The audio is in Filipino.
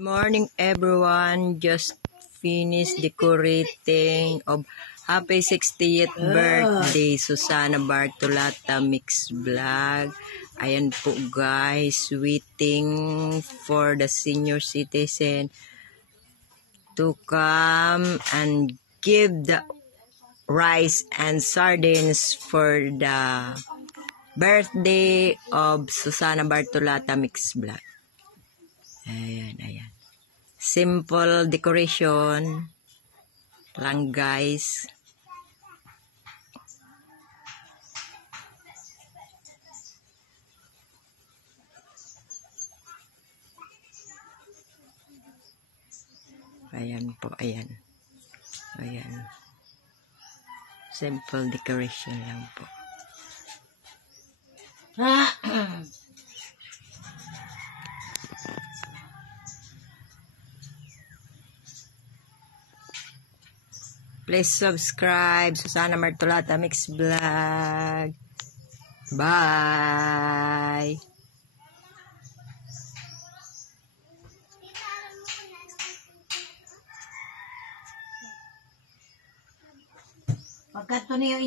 Morning everyone, just finished decorating of happy 60th birthday Susana Bartolata Mix Vlog. Ayan po guys, waiting for the senior citizen to come and give the rice and sardines for the birthday of Susana Bartolata Mix Vlog. Ayan. Simple decoration lang guys. Ayan po, ayan. Simple decoration lang po. Please subscribe Susana Bartolata Mix Vlog. Bye. Pagkat to niyo